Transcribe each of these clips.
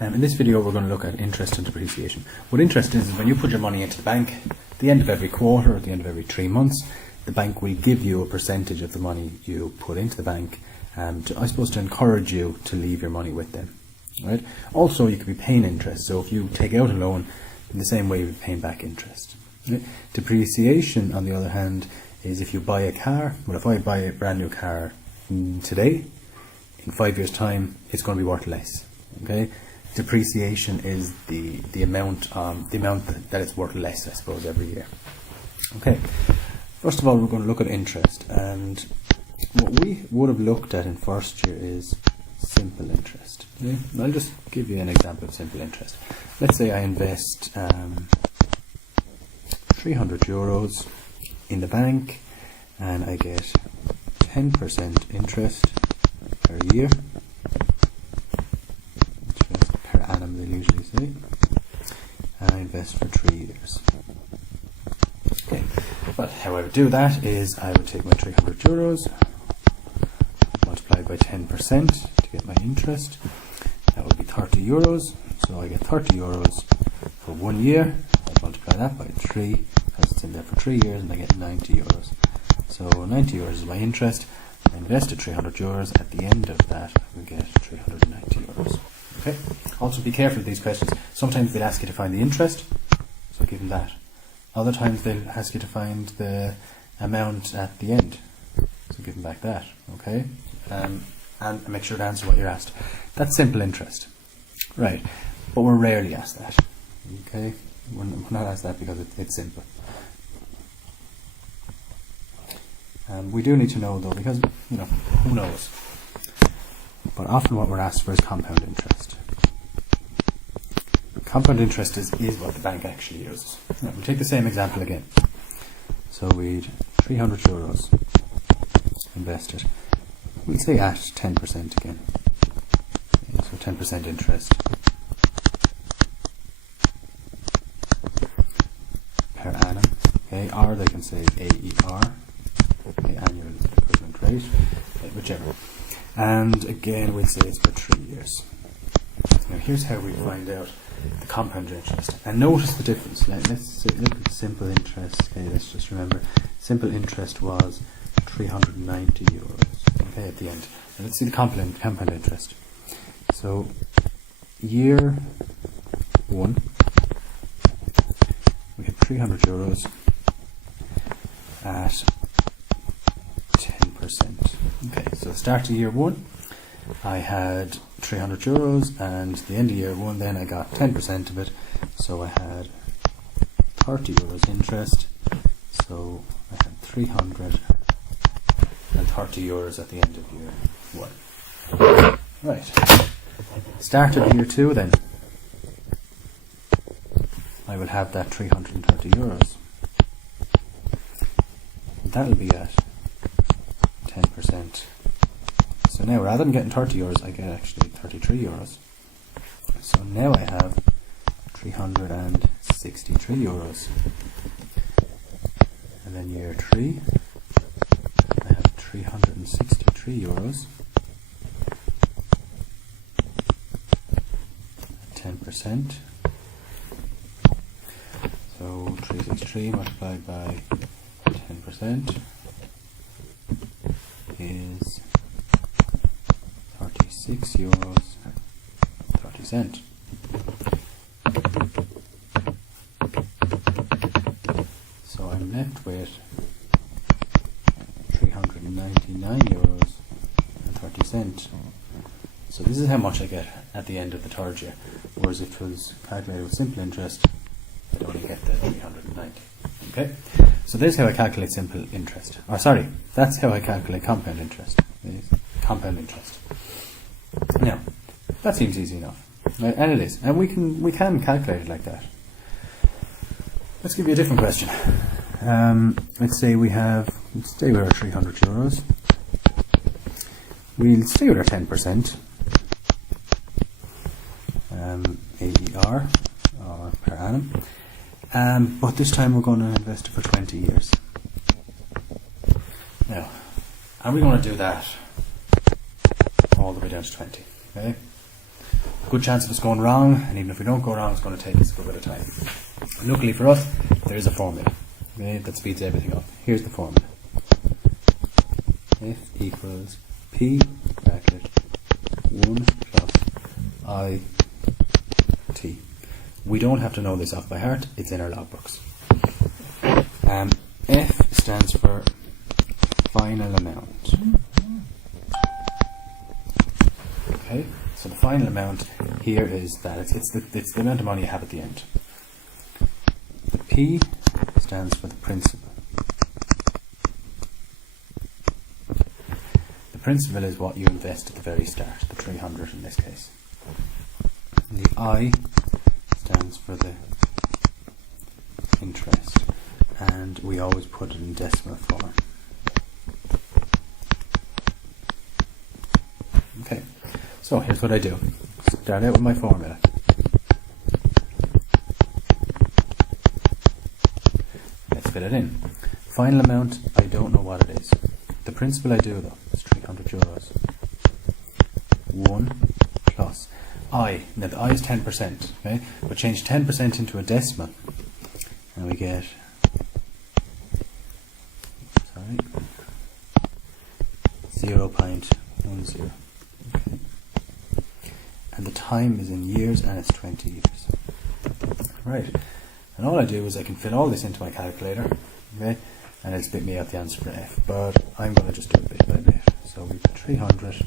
In this video we're going to look at interest and depreciation. What interest is when you put your money into the bank, at the end of every quarter, at the end of every 3 months, the bank will give you a percentage of the money you put into the bank, to encourage you to leave your money with them. Right? Also, you could be paying interest, so if you take out a loan, in the same way you'll be paying back interest. Right? Depreciation, on the other hand, is if you buy a car. Well, if I buy a brand new car today, in 5 years' time, it's going to be worth less. Okay? Depreciation is the amount that it's worth less, I suppose, every year. Okay. First of all, we're going to look at interest, and what we would have looked at in first year is simple interest. Okay? I'll just give you an example of simple interest. Let's say I invest €300 in the bank, and I get 10% interest per year. Interest per annum, they usually say. And I invest for 3 years. Okay. But how I would do that is I would take my €300, multiply by 10% to get my interest. That would be €30. So I get €30 for 1 year. I multiply that by 3, because it's in there for 3 years, and I get €90. So €90 is my interest. I invested €300. At the end of that, I will get €390. Okay. Also, be careful with these questions. Sometimes they'll ask you to find the interest, so give them that. Other times they'll ask you to find the amount at the end, so give them back that. Okay. And make sure to answer what you're asked. That's simple interest, right? But we're rarely asked that. Okay. We're not asked that because it's simple. We do need to know though, because who knows? But often what we're asked for is compound interest. Compound interest is what the bank actually uses. Now, we'll take the same example again. So we'd €300 invested. We'll say at 10% again. Okay, so 10% interest per annum. Okay, or they can say AER. Okay, annual equivalent rate, whichever. And again, we'll say it's for 3 years. Now, here's how we find out the compound interest. And notice the difference. Let's look at simple interest. Okay, let's just remember, simple interest was €390. Okay, at the end. And let's see the compound interest. So, year 1, we had €300 at 10%. Okay, so start of year 1, I had €300, and at the end of year 1 then I got 10% of it, so I had €30 interest, so I had €330 at the end of year 1. Right, start of year 2 then, I will have that €330. That'll be at 10%. So now, rather than getting €30, I get actually €33. So now I have €363. And then year 3, I have €363. 10%. So 363 multiplied by 10% is €36.30. So I'm left with €399.30. So this is how much I get at the end of the third year. Whereas if it was calculated with simple interest, I'd only get the 390. Okay? So there's how I calculate simple interest. Or sorry, that's how I calculate compound interest. Compound interest. Now, that seems easy enough. Right? And it is. And we can calculate it like that. Let's give you a different question. Let's say we'll stay with our €300. We'll stay with our 10%. AER, or per annum. But this time we're going to invest it for 20 years. Now, are we going to do that all the way down to 20? Okay? good chance of us going wrong, and even if we don't go wrong, it's going to take us a good bit of time. Luckily for us, there is a formula, okay, that speeds everything up. Here's the formula. F equals P bracket 1 plus I T. We don't have to know this off by heart, it's in our logbooks. F stands for final amount. Okay, so the final amount here is that it's the amount of money you have at the end. The P stands for the principal. The principal is what you invest at the very start, the 300 in this case. The I stands for the interest, and we always put it in decimal form. Okay, so here's what I do. Start out with my formula. Let's fill it in. Final amount, I don't know what it is. The principal I do though, it's 300 euros. 1 plus I. Now the I is 10%, okay? But change 10% into a decimal and we get 0.10. Okay. And the time is in years and it's 20 years. Right. And all I do is I can fit all this into my calculator, okay? And it'll spit me out the answer for F. But I'm going to just do it bit by bit. So we've got 300.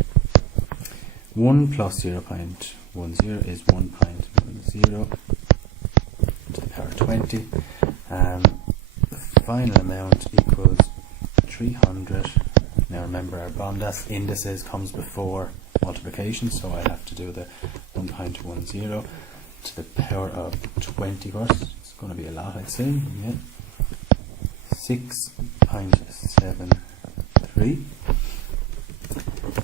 1 plus 0.10 is 1.10 to the power 20. The final amount equals 300. Now remember, our bond indices comes before multiplication, so I have to do the 1.10 to the power of 20 first. It's going to be a lot, I'd say. Yeah. 6.73,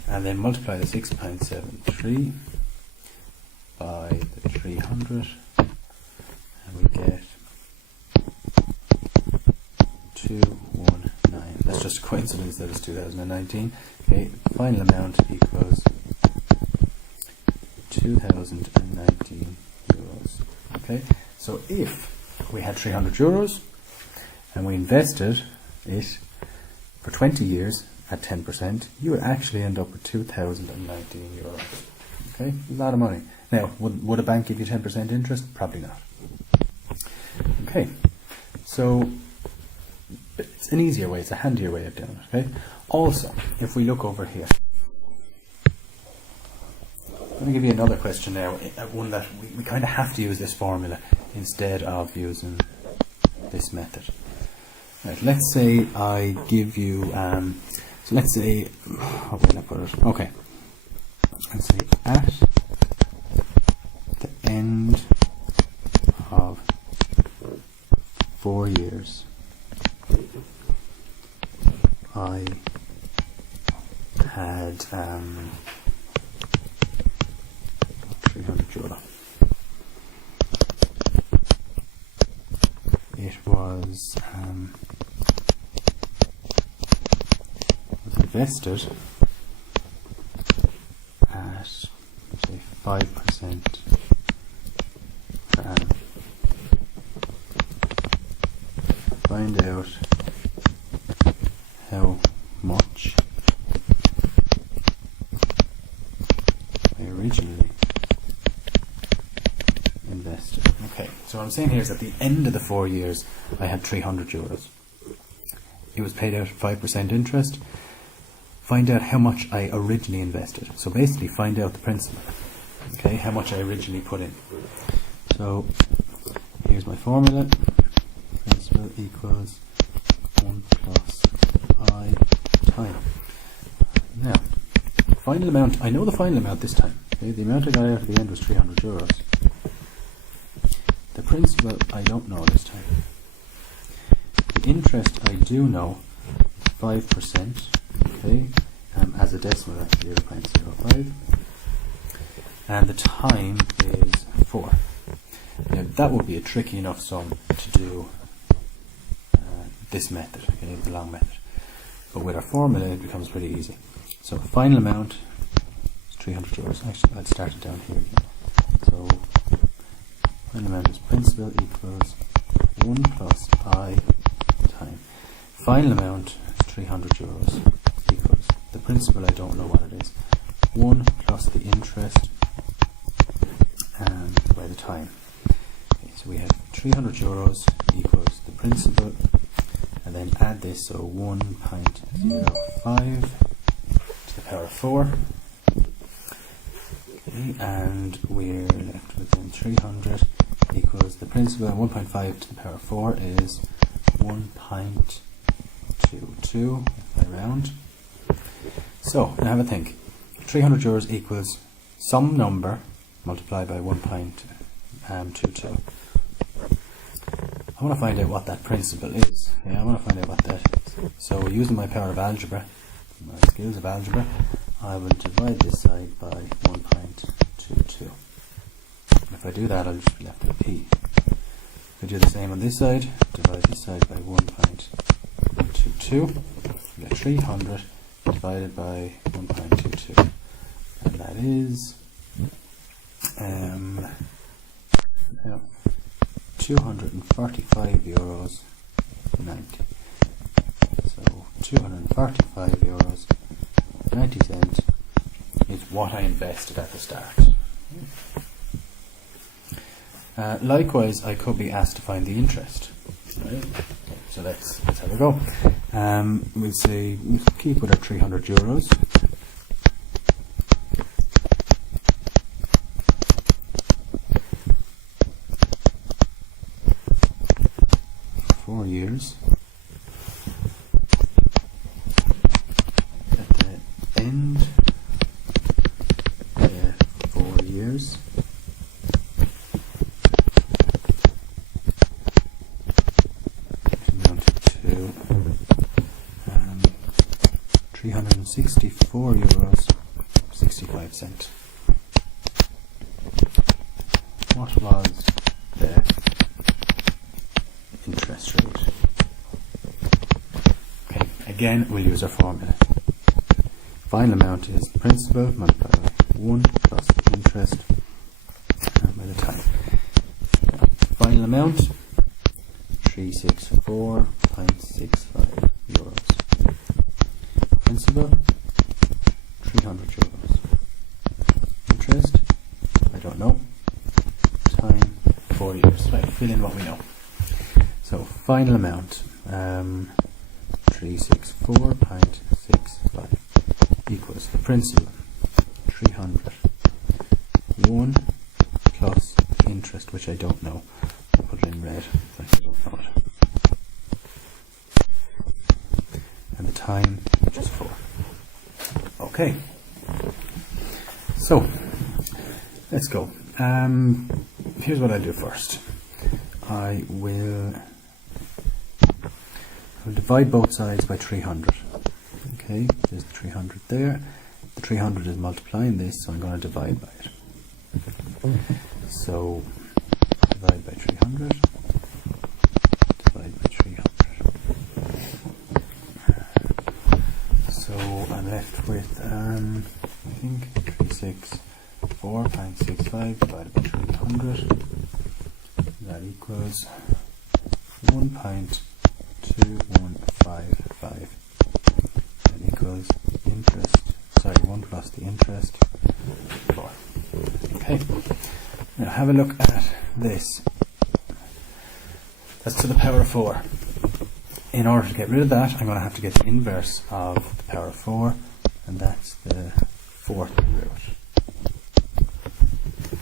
and then multiply the 6.73 by the 300, and we get 219. That's just a coincidence that it's 2019. Okay, final amount equals 2019 euros. Okay, so if we had 300 euros and we invested it for 20 years at 10%, you would actually end up with 2019 euros. Okay, a lot of money. Now, would a bank give you 10% interest? Probably not. Okay, so it's an easier way, it's a handier way of doing it. Okay. Also, if we look over here, let me give you another question now, one that we kind of have to use this formula instead of using this method. Right, let's say I give you, so let's say, how will I put it? Okay, let's say at the end of 4 years, I had 300 euro. It was invested at say 5% per annum. Find out how much I originally invested. Okay, so what I'm saying here is at the end of the 4 years I had 300 euros. It was paid out at 5% interest. Find out how much I originally invested. So basically find out the principal. Okay, how much I originally put in. So here's my formula. Principal equals 1 plus I time. Now, final amount, I know the final amount this time. Okay, the amount I got out at the end was 300 euros. The principal I don't know this time. The interest I do know, 5%, okay, as a decimal that's 0.05, and the time is 4. Now that would be a tricky enough sum to do this method, okay, the long method. But with our formula it becomes pretty easy. So final amount is 300 euros. Actually, I'll start it down here again. amount is principal equals 1 plus I time. Final amount is 300 euros equals the principal, I don't know what it is, 1 plus the interest by the time. Okay, so we have 300 euros equals the principal, and then add this, so 1.05 to the power of 4. Okay, and we're left with then 300 equals the principal, 1.5 to the power of 4 is 1.22 if I round. So now have a think. 300 euros equals some number multiplied by 1.22. I want to find out what that principal is. Yeah, I want to find out what that is. So using my power of algebra, my skills of algebra, I will divide this side by 1.22. If I do that, I'll just be left with P. If I do the same on this side, divide this side by 1.22, we get 300 divided by 1.22. And that is 245 euros 90. So 245 euros 90 cents is what I invested at the start. Likewise, I could be asked to find the interest. Right? So let's have a go. We'll say we'll keep with our 300 euros. For 4 years. At the end of 4 years. €364.65. What was the interest rate? Okay, again we'll use our formula. Final amount is the principal multiplied by 1 plus the interest by the time. Final amount 364.65 euros. Principal 300 euros. Interest, I don't know. Time 4 years. Right, fill in what we know. So final amount 364.65 equals the principal 300, 1 plus the interest, which I don't know. I'll put it in red if I don't know it. And the time, which is 4. Okay, so let's go. Here's what I'll do first. I will divide both sides by 300. Okay, there's the 300 there. The 300 is multiplying this, so I'm going to divide by it. So divide by 300. Divide by 300. So I'm left with, I think, 364.65 divided by 300. That equals 1.2155. That equals interest, 1 plus the interest, 4. Okay, now have a look at this. That's to the power of 4. In order to get rid of that, I'm going to have to get the inverse of the power of 4, and that's the 4th root.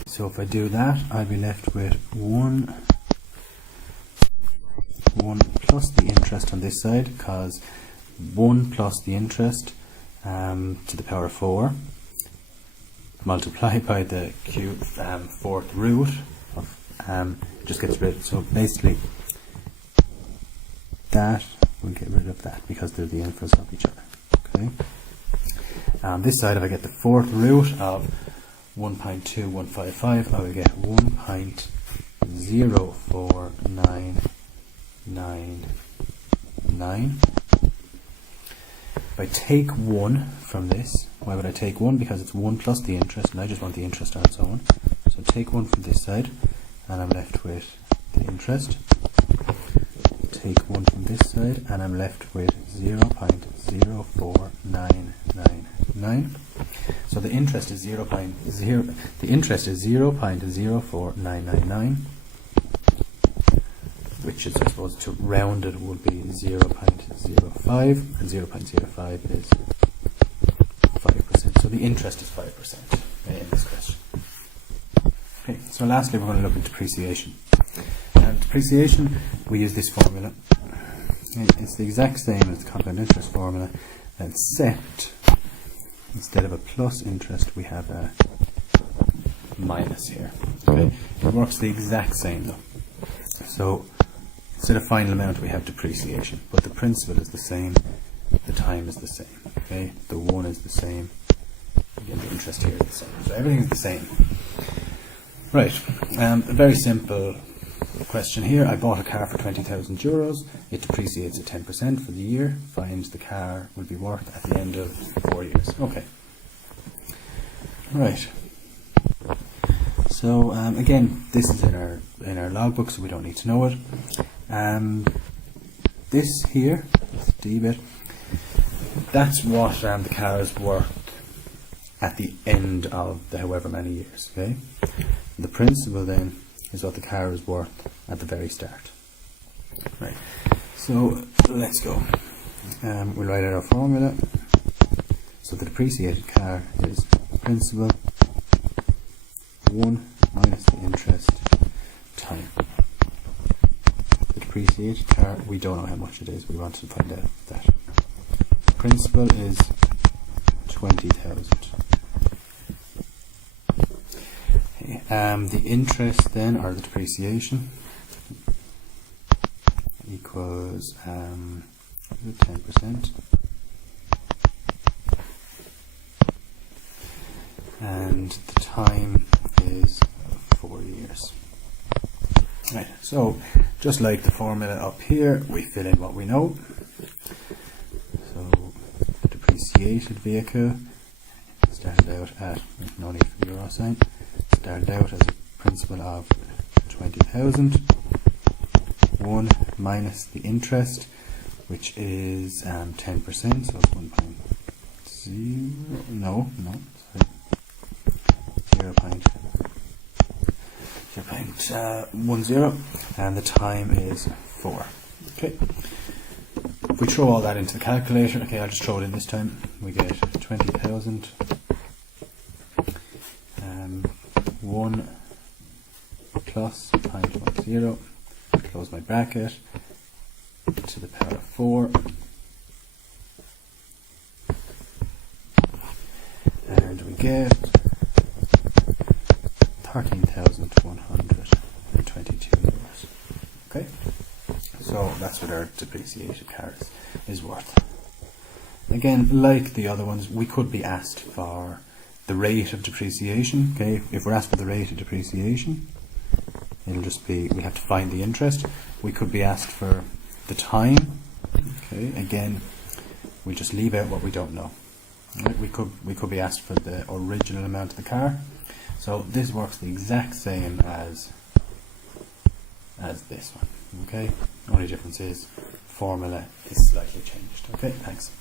So if I do that, I'll be left with 1 plus the interest on this side, because 1 plus the interest to the power of 4 multiplied by the cube 4th root of just gets rid of. So basically that will get rid of that because they're the inverse of each other. Okay. This side, if I get the 4th root of 1.2155, I will get 1.04999. If I take 1 from this, why would I take 1? Because it's 1 plus the interest, and I just want the interest on its own. So take 1 from this side, and I'm left with the interest. Take 1 from this side, and I'm left with 0.04999. So the interest is 0.04999, which is, I suppose, to round it would be 0.05, and 0.05 is 5%. So the interest is 5% in this question. Okay, so lastly we're going to look at depreciation. Depreciation, we use this formula. It's the exact same as the compound interest formula, except instead of a plus interest we have a minus here. Okay, it works the exact same though. So instead of final amount we have depreciation, but the principal is the same, the time is the same. Okay, the 1 is the same, again the interest here is the same. So everything is the same. Right, a very simple question here. I bought a car for 20,000 euros. It depreciates at 10% for the year. Find the car will be worth at the end of 4 years. Okay. Right. So again, this is in our logbook, so we don't need to know it. This here, this D bit, that's what the car is worth at the end of the however many years. Okay. The principal then is what the car is worth at the very start. Right. So let's go. We'll write out our formula. So the depreciated car is principal 1 minus the interest time. The depreciated car, we don't know how much it is. We want to find out that. Principal is 20,000. The interest then, or the depreciation, equals 10%, and the time is 4 years. Right, so just like the formula up here, we fill in what we know. So depreciated vehicle started out at, no need for the euro sign, started out as a principal of 20,000. 1 minus the interest, which is 10%, so it's 1.0, no, sorry, 0.10, and the time is 4. Okay. If we throw all that into the calculator, okay, I'll just throw it in this time, we get 20,000, 1 plus 0.10, close my bracket, to the power of 4, and we get 13,122 euros. Okay, so that's what our depreciated car is worth. Again, like the other ones, we could be asked for the rate of depreciation. Okay, if we're asked for the rate of depreciation, it'll just be, we have to find the interest. We could be asked for the time. Okay, again, we'll just leave out what we don't know. Right? We could be asked for the original amount of the car. So this works the exact same as this one. Okay, only difference is formula is slightly changed. Okay, thanks.